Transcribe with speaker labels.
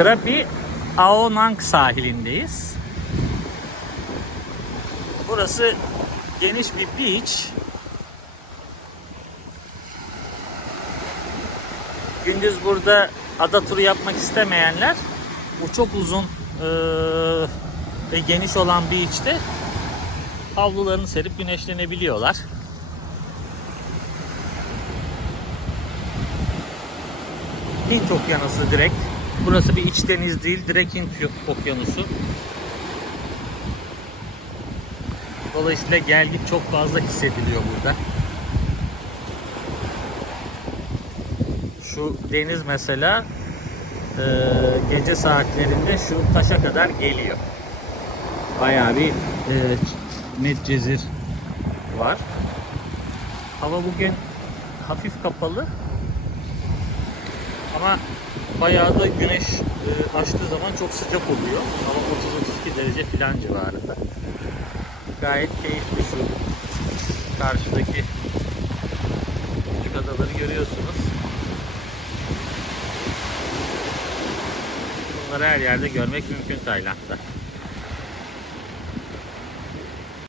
Speaker 1: Krabi Aonang sahilindeyiz. Burası geniş bir beach. Gündüz burada ada turu yapmak istemeyenler bu çok uzun eee, ve geniş olan beach'te havlularını serip güneşlenebiliyorlar. Hint okyanusu direkt. Burası bir iç deniz değil, direkt Hint okyanusu. Dolayısıyla gelgit çok fazla hissediliyor burada. Şu deniz mesela e, gece saatlerinde şu taşa kadar geliyor. Bayağı bir e, net cezir var. Hava bugün hafif kapalı. Ama bayağı da güneş e, açtığı zaman çok sıcak oluyor. Hava 30-32 derece filan civarında. Gayet keyifli şu karşıdaki küçük adaları görüyorsunuz. Bunları her yerde görmek mümkün Tayland'da.